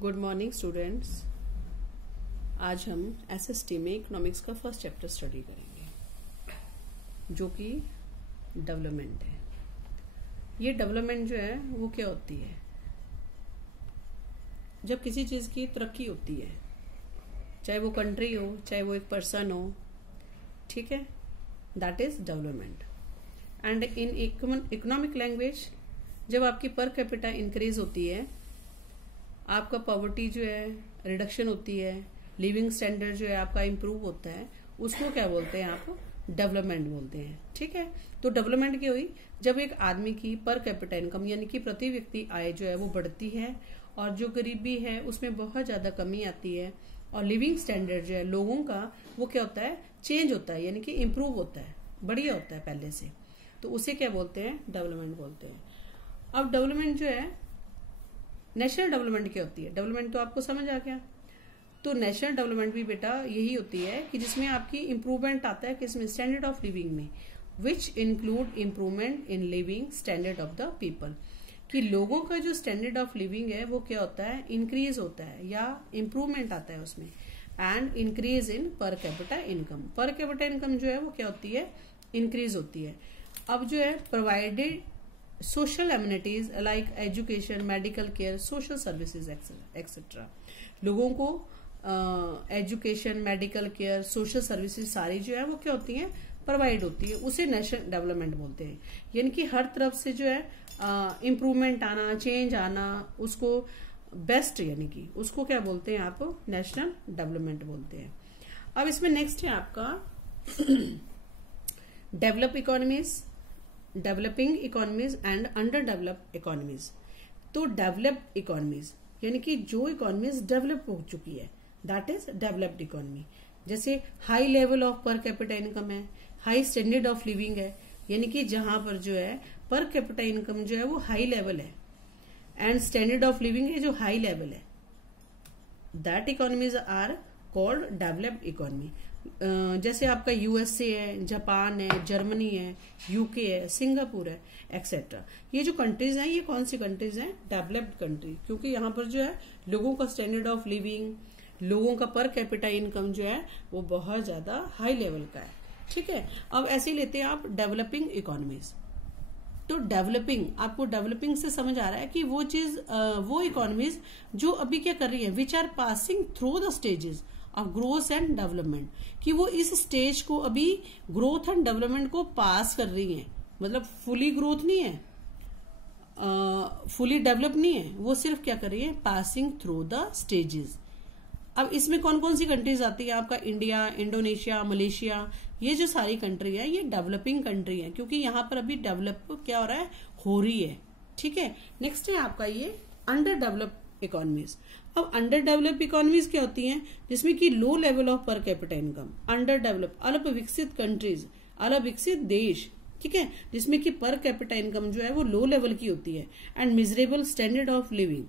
Good morning students. आज हम SST में इकोनॉमिक्स का फर्स्ट चैप्टर स्टडी करेंगे जो कि डेवलपमेंट है। ये डेवलपमेंट जो है वो क्या होती है? जब किसी चीज की तरक्की होती है, चाहे वो कंट्री हो चाहे वो एक पर्सन हो, ठीक है, that is development. And in economic language जब आपकी पर कैपिटा इंक्रीज होती है, आपका पॉवर्टी जो है रिडक्शन होती है, लिविंग स्टैंडर्ड जो है आपका इम्प्रूव होता है, उसको क्या बोलते हैं? आप डेवलपमेंट बोलते हैं। ठीक है, तो डेवलपमेंट क्या हुई? जब एक आदमी की पर कैपिटा इनकम यानी कि प्रति व्यक्ति आय जो है वो बढ़ती है और जो गरीबी है उसमें बहुत ज्यादा कमी आती है और लिविंग स्टैंडर्ड जो है लोगों का वो क्या होता है? चेंज होता है, यानी कि इम्प्रूव होता है, बढ़िया होता है पहले से। तो उसे क्या बोलते हैं? डेवलपमेंट बोलते हैं। अब डेवलपमेंट जो है, नेशनल डेवलपमेंट क्या होती है? डेवलपमेंट तो आपको समझ आ गया। तो नेशनल डेवलपमेंट भी बेटा यही होती है कि जिसमें आपकी इंप्रूवमेंट आता है किसमें? स्टैंडर्ड ऑफ लिविंग में, which include improvement in living standard of the people. कि लोगों का जो स्टैंडर्ड ऑफ लिविंग है वो क्या होता है? इंक्रीज होता है या इम्प्रूवमेंट आता है उसमें। एंड इंक्रीज इन पर कैपिटा इनकम। पर कैपिटा इनकम जो है वो क्या होती है? इंक्रीज होती है। अब जो है provided social amenities like education, medical care, social services etcetera. लोगों को education, medical care, social services सारी जो है वो क्या होती हैं? प्रोवाइड होती है। उसे नेशनल डेवलपमेंट बोलते हैं। यानी कि हर तरफ से जो है इम्प्रूवमेंट आना, चेंज आना, उसको बेस्ट यानी कि उसको क्या बोलते हैं? आप नेशनल डेवलपमेंट बोलते हैं। अब इसमें नेक्स्ट है आपका develop economies, developing economies and under develop economies. तो डेवलप्ड इकोनॉमीज यानी कि जो इकोनॉमीज डेवलप हो चुकी है, दैट इज डेवलप्ड इकोनॉमी। जैसे हाई लेवल ऑफ पर कैपिटा इनकम है, हाई स्टैंडर्ड ऑफ लिविंग है, यानी कि जहां पर जो है पर कैपिटा इनकम जो है वो हाई लेवल है एंड स्टैंडर्ड ऑफ लिविंग है जो हाई लेवल है, that economies are called developed economy. जैसे आपका यूएसए है, जापान है, जर्मनी है, यूके है, सिंगापुर है, एक्सेट्रा। ये जो कंट्रीज हैं ये कौन सी कंट्रीज हैं? डेवलप्ड कंट्री, क्योंकि यहाँ पर जो है लोगों का स्टैंडर्ड ऑफ लिविंग, लोगों का पर कैपिटा इनकम जो है वो बहुत ज्यादा हाई लेवल का है। ठीक है, अब ऐसे ही लेते हैं आप डेवलपिंग इकोनॉमीज। तो डेवलपिंग, आपको डेवलपिंग से समझ आ रहा है कि वो चीज, वो इकोनॉमीज जो अभी क्या कर रही है? Which are passing through the stages of growth and development. कि वो इस स्टेज को अभी ग्रोथ एंड डेवलपमेंट को पास कर रही हैं। मतलब फुली ग्रोथ नहीं है, फुली डेवलप नहीं है, वो सिर्फ क्या कर रही है? Passing through the stages. अब इसमें कौन कौन सी कंट्रीज आती है? आपका इंडिया, इंडोनेशिया, मलेशिया, ये जो सारी कंट्री है ये डेवलपिंग कंट्री है, क्योंकि यहाँ पर अभी डेवलप क्या हो रहा है? हो रही है। ठीक है, नेक्स्ट है आपका ये अंडर डेवलप इकोनॉमीज। अब अंडर डेवलप इकोनॉमीज क्या होती हैं? जिसमें कि लो लेवल ऑफ पर कैपिटा इनकम। अंडर डेवलप, अल्प विकसित कंट्रीज, अल्प विकसित देश, ठीक है, जिसमें कि पर कैपिटा इनकम जो है वो लो लेवल की होती है and miserable standard of living.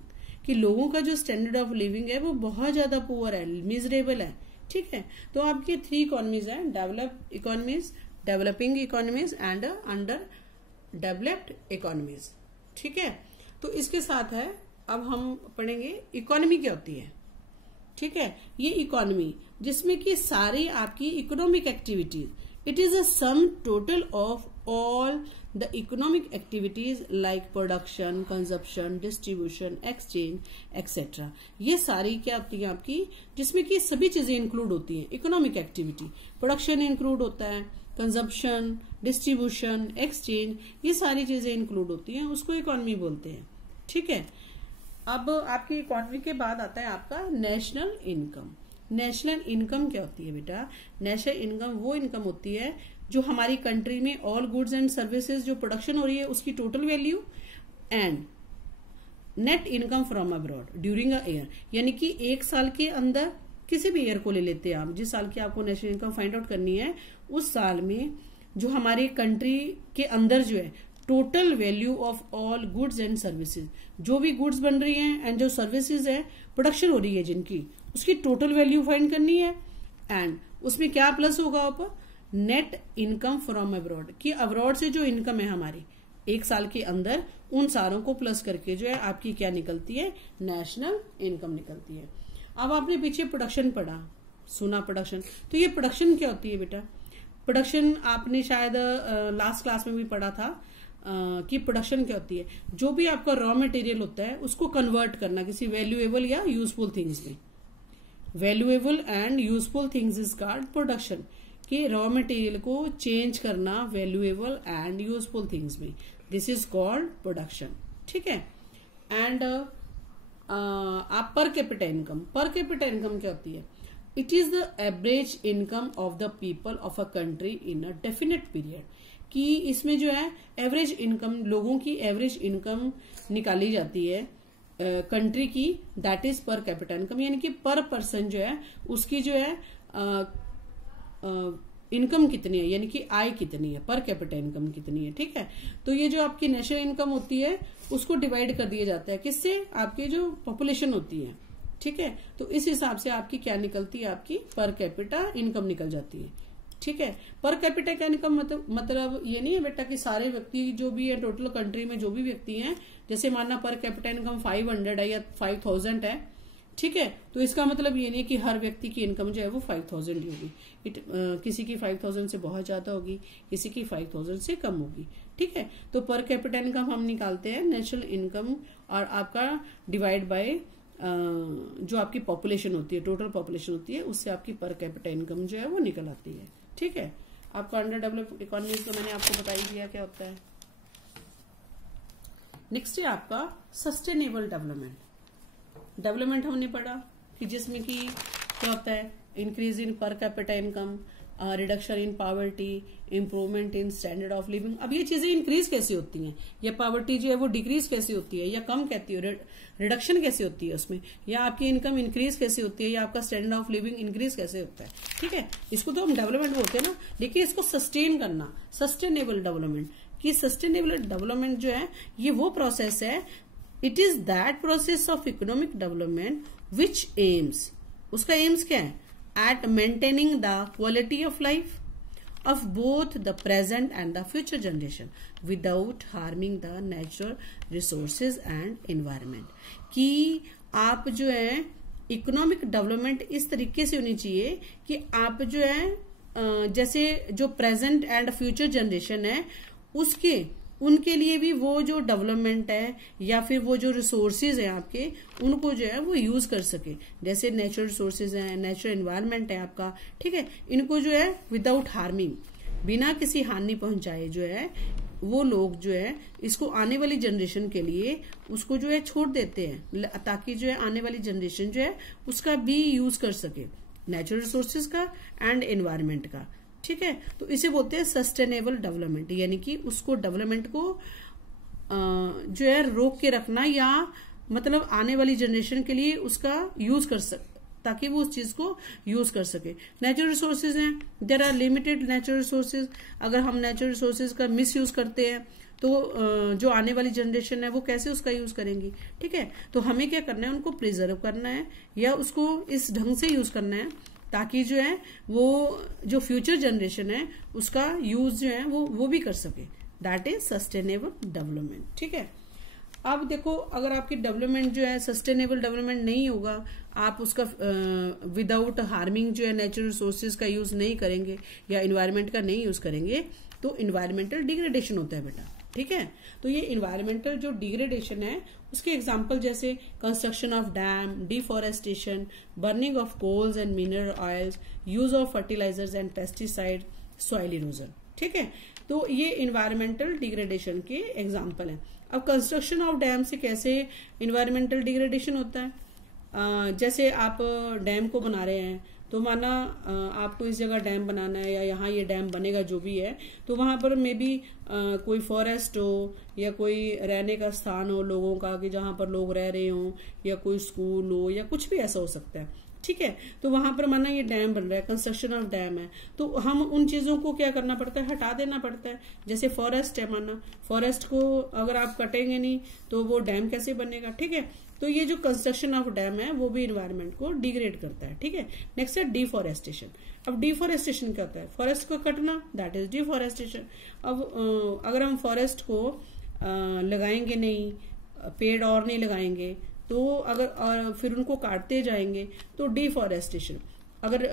कि लोगों का जो स्टैंडर्ड ऑफ लिविंग है वो बहुत ज्यादा पुअर है, मिजरेबल है। ठीक है, तो आपकी 3 इकोनॉमीज है, developed economies, developing economies and under developed economies. ठीक है, तो इसके साथ है अब हम पढ़ेंगे इकोनॉमी क्या होती है। ठीक है, ये इकोनॉमी जिसमें कि सारी आपकी economic activities, it is a sum total of all the economic activities like production, consumption, distribution, exchange etcetera. ये सारी क्या होती है आपकी? जिसमें कि सभी चीजें इंक्लूड होती हैं। इकोनॉमिक एक्टिविटी, प्रोडक्शन इंक्लूड होता है, कंजप्शन, डिस्ट्रीब्यूशन, एक्सचेंज, ये सारी चीजें इंक्लूड होती हैं, उसको इकोनॉमी बोलते हैं। ठीक है, अब आपकी इकोनॉमी के बाद आता है आपका नेशनल इनकम। नेशनल इनकम क्या होती है बेटा? नेशनल इनकम वो इनकम होती है जो हमारी कंट्री में ऑल गुड्स एंड सर्विसेज जो प्रोडक्शन हो रही है उसकी total value and net income from abroad during a year. यानी कि एक साल के अंदर, किसी भी ईयर को ले लेते हैं आप, जिस साल की आपको नेशनल इनकम फाइंड आउट करनी है, उस साल में जो हमारी कंट्री के अंदर जो है total value of all goods and services, जो भी गुड्स बन रही हैं एंड जो सर्विसेज है प्रोडक्शन हो रही है जिनकी, उसकी टोटल वैल्यू फाइंड करनी है। एंड उसमें क्या प्लस होगा? आप नेट इनकम फ्रॉम अब्रॉड, कि अब्रॉड से जो इनकम है हमारी, एक साल के अंदर उन सारों को प्लस करके जो है आपकी क्या निकलती है, नेशनल इनकम निकलती है। अब आपने पीछे प्रोडक्शन पढ़ा, सुना प्रोडक्शन, तो ये प्रोडक्शन क्या होती है बेटा? प्रोडक्शन आपने शायद लास्ट क्लास में भी पढ़ा था कि प्रोडक्शन क्या होती है, जो भी आपका रॉ मटेरियल होता है उसको कन्वर्ट करना किसी वैल्यूएबल या यूजफुल थिंग्स में। Valuable and useful things is called production, कि रॉ मटेरियल को चेंज करना वैल्यूएबल एंड यूजफुल थिंग्स में, दिस इज कॉल्ड प्रोडक्शन। ठीक है। एंड आप पर कैपिटा इनकम, पर कैपिटा इनकम क्या होती है? It is the average income of the people of a country in a definite period, कि इसमें जो है एवरेज इनकम, लोगों की एवरेज इनकम निकाली जाती है कंट्री की, दैट इज पर कैपिटा इनकम, यानी कि पर पर्सन जो है उसकी जो है इनकम कितनी है, यानी कि आय कितनी है, पर कैपिटा इनकम कितनी है। ठीक है। तो ये जो आपकी नेशनल इनकम होती है उसको डिवाइड कर दिया जाता है किससे? आपकी जो पॉपुलेशन होती है। ठीक है। तो इस हिसाब से आपकी क्या निकलती है, आपकी पर कैपिटा इनकम निकल जाती है। ठीक है। पर कैपिटा का इनकम मतलब ये नहीं है बेटा कि सारे व्यक्ति जो भी है टोटल कंट्री में जो भी व्यक्ति हैं, जैसे मानना पर कैपिटा इनकम 500 है या 5000 है, ठीक है, तो इसका मतलब ये नहीं कि हर व्यक्ति की इनकम जो है वो 5000 ही होगी। किसी की 5000 से बहुत ज्यादा होगी, किसी की 5000 से कम होगी। ठीक है। तो पर कैपिटा इनकम हम निकालते हैं नेशनल इनकम और आपका डिवाइड बाय जो आपकी पॉपुलेशन होती है, टोटल पॉपुलेशन होती है, उससे आपकी पर कैपिटा इनकम जो है वो निकल आती है। ठीक है। आपका अंडर डेवलप्ड इकोनॉमीज तो मैंने आपको बता ही दिया क्या होता है। नेक्स्ट है आपका सस्टेनेबल डेवलपमेंट। डेवलपमेंट हमने पढ़ा कि जिसमें कि क्या होता है, इंक्रीज इन पर capita income, reduction in poverty, improvement in standard of living. अब ये चीजें इंक्रीज कैसे होती हैं, या पॉवर्टी जो है वो डिक्रीज कैसे होती है या कम कहती है, रिडक्शन कैसे होती है उसमें, या आपकी इनकम इंक्रीज कैसे होती है, या आपका स्टैंडर्ड ऑफ लिविंग इंक्रीज कैसे होता है। ठीक है। इसको तो हम डेवलपमेंट बोलते हैं ना, लेकिन इसको सस्टेन करना, सस्टेनेबल डेवलपमेंट, कि सस्टेनेबल डेवलपमेंट जो है ये वो प्रोसेस है, it is that process of economic development which aims, उसका एम्स क्या है, at maintaining the quality of life of both the present and the future generation without harming the natural resources and environment। कि आप जो है economic development इस तरीके से होनी चाहिए कि आप जो है जैसे जो प्रेजेंट एंड फ्यूचर जनरेशन है उनके लिए भी वो जो डेवलपमेंट है या फिर वो जो रिसोर्सेज हैं आपके, उनको जो है वो यूज कर सके। जैसे नेचुरल रिसोर्सेज हैं, नेचुरल एनवायरनमेंट है आपका, ठीक है, इनको जो है विदाउट हार्मिंग, बिना किसी हानि पहुंचाए जो है वो लोग जो है इसको आने वाली जनरेशन के लिए उसको जो है छोड़ देते हैं, ताकि जो है आने वाली जनरेशन जो है उसका भी यूज कर सके, नेचुरल रिसोर्सेज का एंड एनवायरनमेंट का। ठीक है। तो इसे बोलते हैं सस्टेनेबल डेवलपमेंट, यानी कि उसको डेवलपमेंट को जो है रोक के रखना, या मतलब आने वाली जनरेशन के लिए उसका यूज कर ताकि वो उस चीज को यूज कर सके। नेचुरल रिसोर्सेज हैं, there are limited natural resources, अगर हम नेचुरल रिसोर्सेज का मिस यूज करते हैं तो जो आने वाली जनरेशन है वो कैसे उसका यूज करेंगी। ठीक है। तो हमें क्या करना है, उनको प्रिजर्व करना है या उसको इस ढंग से यूज करना है ताकि जो है वो जो फ्यूचर जनरेशन है उसका यूज जो है वो भी कर सके, दैट इज सस्टेनेबल डेवलपमेंट। ठीक है। अब देखो, अगर आपकी डेवलपमेंट जो है सस्टेनेबल डेवलपमेंट नहीं होगा, आप उसका विदाउट हार्मिंग जो है नेचुरल रिसोर्सेज का यूज नहीं करेंगे या इन्वायरमेंट का नहीं यूज करेंगे, तो इन्वायरमेंटल डिग्रेडेशन होता है बेटा। ठीक है। तो ये इन्वायरमेंटल जो डिग्रेडेशन है उसके एग्जाम्पल जैसे construction of dam, deforestation, burning of coals and mineral oils, use of fertilisers and pesticide, soil erosion. ठीक है। तो ये इन्वायरमेंटल डिग्रेडेशन के एग्जाम्पल हैं। अब कंस्ट्रक्शन ऑफ डैम से कैसे इन्वायरमेंटल डिग्रेडेशन होता है, जैसे आप डैम को बना रहे हैं, तो माना आपको इस जगह डैम बनाना है या यहाँ ये डैम बनेगा जो भी है, तो वहां पर मे बी कोई फॉरेस्ट हो या कोई रहने का स्थान हो लोगों का, कि जहां पर लोग रह रहे हो, या कोई स्कूल हो या कुछ भी ऐसा हो सकता है। ठीक है। तो वहां पर माना ये डैम बन रहा है, कंस्ट्रक्शन ऑफ डैम है, तो हम उन चीजों को क्या करना पड़ता है, हटा देना पड़ता है। जैसे फॉरेस्ट है, माना फॉरेस्ट को अगर आप कटेंगे नहीं तो वो डैम कैसे बनेगा। ठीक है। तो ये जो कंस्ट्रक्शन ऑफ डैम है वो भी इन्वायरमेंट को डिग्रेड करता है। ठीक है। नेक्स्ट है डिफॉरेस्टेशन। अब डिफॉरेस्टेशन क्या होता है, फॉरेस्ट को कटना, दैट इज डिफॉरेस्टेशन। अब अगर हम फॉरेस्ट को लगाएंगे नहीं, पेड़ और नहीं लगाएंगे, तो अगर फिर उनको काटते जाएंगे तो डिफॉरेस्टेशन, अगर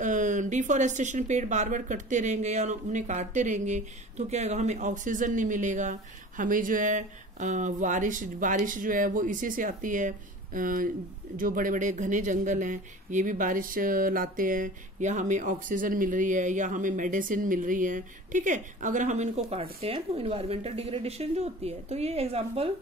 डिफॉरेस्टेशन पेड़ बार बार कटते रहेंगे या उन्हें काटते रहेंगे तो क्या होगा, हमें ऑक्सीजन नहीं मिलेगा, हमें जो है बारिश जो है वो इसी से आती है। जो बड़े बड़े घने जंगल हैं ये भी बारिश लाते हैं, या हमें ऑक्सीजन मिल रही है या हमें मेडिसिन मिल रही है, ठीक है। अगर हम इनको काटते हैं तो इन्वायरमेंटल डिग्रेडेशन जो होती है, तो ये एग्जाम्पल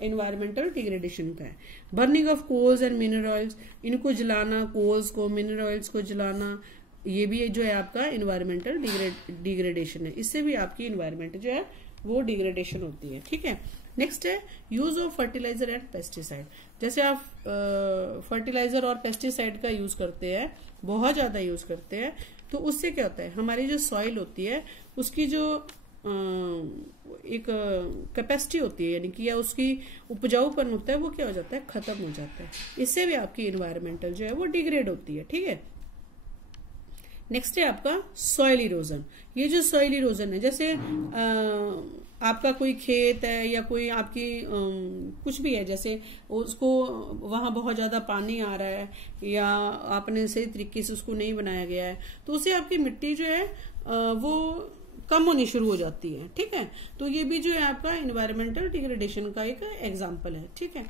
एनवायरमेंटल डिग्रेडेशन का है। Burning of coals and mineral oils, इनको जलाना, कोल्स को, मिनरल ऑयल्स को जलाना, ये भी जो है आपका इन्वायरमेंटल डिग्रेडेशन है। इससे भी आपकी इन्वायरमेंट जो है वो डिग्रेडेशन होती है, ठीक है। नेक्स्ट है use of fertilizer and pesticide. जैसे आप फर्टिलाइजर और पेस्टिसाइड का यूज करते हैं, बहुत ज्यादा यूज करते हैं, तो उससे क्या होता है, हमारी जो सॉइल होती है उसकी जो एक कैपेसिटी होती है, यानी कि या उसकी उपजाऊपन होता है, वो क्या हो जाता है, खत्म हो जाता है। इससे भी आपकी इन्वायरमेंटल जो है वो डिग्रेड होती है, ठीक है। नेक्स्ट है आपका सॉइल इरोजन। ये जो सॉइल इरोजन है, जैसे आपका कोई खेत है या कोई आपकी कुछ भी है, जैसे उसको वहां बहुत ज्यादा पानी आ रहा है या आपने सही तरीके से उसको नहीं बनाया गया है, तो उससे आपकी मिट्टी जो है वो कम होनी शुरू हो जाती है, ठीक है। तो ये भी जो है आपका इन्वायरमेंटल डिग्रेडेशन का एक एग्जाम्पल है, ठीक है।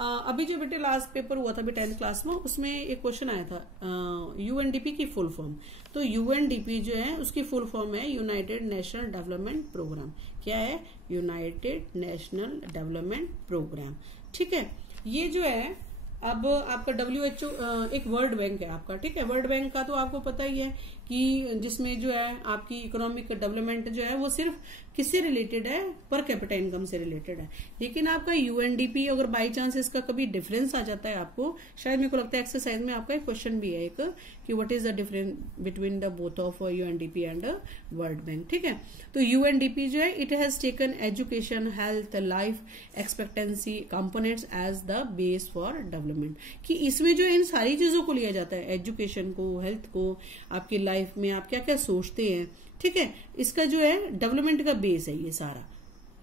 अभी जो बेटे लास्ट पेपर हुआ था अभी 10th क्लास में, उसमें एक क्वेश्चन आया था यूएनडीपी की फुल फॉर्म। तो यूएनडीपी जो है उसकी फुल फॉर्म है यूनाइटेड नेशनल डेवलपमेंट प्रोग्राम। क्या है, यूनाइटेड नेशनल डेवलपमेंट प्रोग्राम, ठीक है। ये जो है अब आपका WHO एक वर्ल्ड बैंक है आपका, ठीक है। वर्ल्ड बैंक का तो आपको पता ही है कि जिसमें जो है आपकी इकोनॉमिक डेवलपमेंट जो है वो सिर्फ किससे रिलेटेड है, पर कैपिटा इनकम से रिलेटेड है। लेकिन आपका यूएनडीपी अगर बाई चांस इसका कभी डिफरेंस आ जाता है, आपको शायद मेरे को लगता है एक्सरसाइज में आपका एक क्वेश्चन भी है एक, कि what is the difference between the both of UNDP and world bank, ठीक है। तो यूएनडीपी जो है it has taken education, health, life expectancy components as the base for development, कि इसमें जो इन सारी चीजों को लिया जाता है, एजुकेशन को, हेल्थ को, आपकी लाइफ में आप क्या क्या सोचते हैं, ठीक है। इसका जो है डेवलपमेंट का बेस है ये सारा।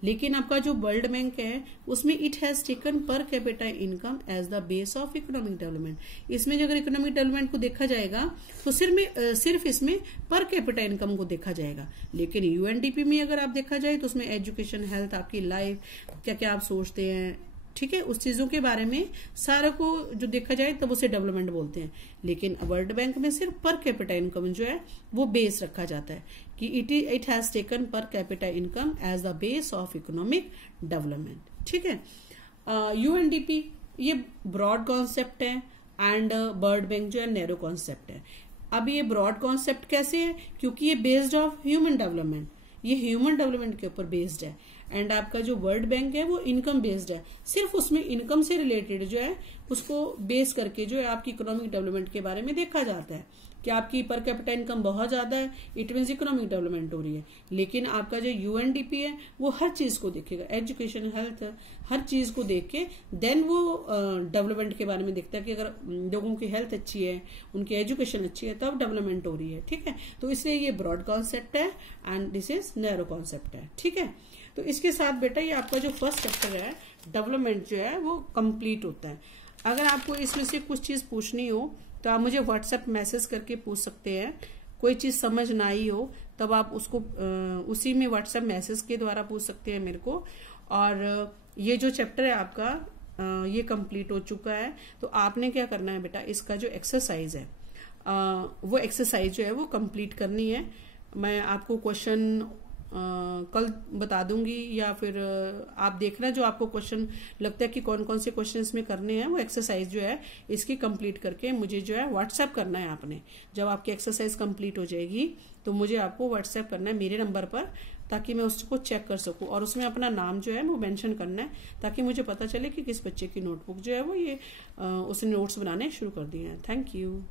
लेकिन आपका जो वर्ल्ड बैंक है उसमें it has taken per capita income as the base of economic development. इसमें जो अगर इकोनॉमिक डेवलपमेंट को देखा जाएगा तो सिर्फ इसमें पर कैपिटा इनकम को देखा जाएगा। लेकिन यूएनडीपी में अगर आप देखा जाए तो उसमें एजुकेशन, हेल्थ, आपकी लाइफ, क्या क्या आप सोचते हैं, ठीक है, उस चीजों के बारे में सारा को जो देखा जाए तब उसे डेवलपमेंट बोलते हैं। लेकिन वर्ल्ड बैंक में सिर्फ पर कैपिटा इनकम जो है वो बेस रखा जाता है, कि it has taken per capita income as the base of economic development, ठीक है। यूएनडीपी ये ब्रॉड कॉन्सेप्ट है एंड वर्ल्ड बैंक जो है नैरो कॉन्सेप्ट है। अब ये ब्रॉड कॉन्सेप्ट कैसे है, क्योंकि ये बेस्ड ऑफ ह्यूमन डेवलपमेंट, ये ह्यूमन डेवलपमेंट के ऊपर बेस्ड है। एंड आपका जो वर्ल्ड बैंक है वो इनकम बेस्ड है, सिर्फ उसमें इनकम से रिलेटेड जो है उसको बेस करके जो है आपकी इकोनॉमिक डेवलपमेंट के बारे में देखा जाता है कि आपकी पर कैपिटा इनकम बहुत ज्यादा है, इट मीन्स इकोनॉमिक डेवलपमेंट हो रही है। लेकिन आपका जो यूएनडीपी है वो हर चीज को देखेगा, एजुकेशन, हेल्थ, हर चीज को देख के देन वो डेवलपमेंट के बारे में देखता है कि अगर लोगों की हेल्थ अच्छी है, उनकी एजुकेशन अच्छी है, तब डेवलपमेंट हो रही है, ठीक है। तो इसलिए ये ब्रॉड कॉन्सेप्ट है and this is narrow concept है, ठीक है। तो इसके साथ बेटा ये आपका जो फर्स्ट चैप्टर है डेवलपमेंट जो है वो कंप्लीट होता है। अगर आपको इसमें से कुछ चीज पूछनी हो तो आप मुझे व्हाट्सएप मैसेज करके पूछ सकते हैं। कोई चीज समझ ना आई हो तब आप उसको उसी में व्हाट्सएप मैसेज के द्वारा पूछ सकते हैं मेरे को। और ये जो चैप्टर है आपका ये कंप्लीट हो चुका है। तो आपने क्या करना है बेटा, इसका जो एक्सरसाइज है वो एक्सरसाइज जो है वो कंप्लीट करनी है। मैं आपको क्वेश्चन कल बता दूंगी, या फिर आप देखना जो आपको क्वेश्चन लगता है कि कौन कौन से क्वेश्चन इसमें करने हैं, वो एक्सरसाइज जो है इसकी कंप्लीट करके मुझे जो है व्हाट्सएप करना है आपने। जब आपकी एक्सरसाइज कंप्लीट हो जाएगी तो मुझे आपको व्हाट्सएप करना है मेरे नंबर पर, ताकि मैं उसको चेक कर सकूं। और उसमें अपना नाम जो है वो मेंशन करना है, ताकि मुझे पता चले कि किस बच्चे की नोटबुक जो है वो ये उसने नोट्स बनाने शुरू कर दिए हैं। Thank you.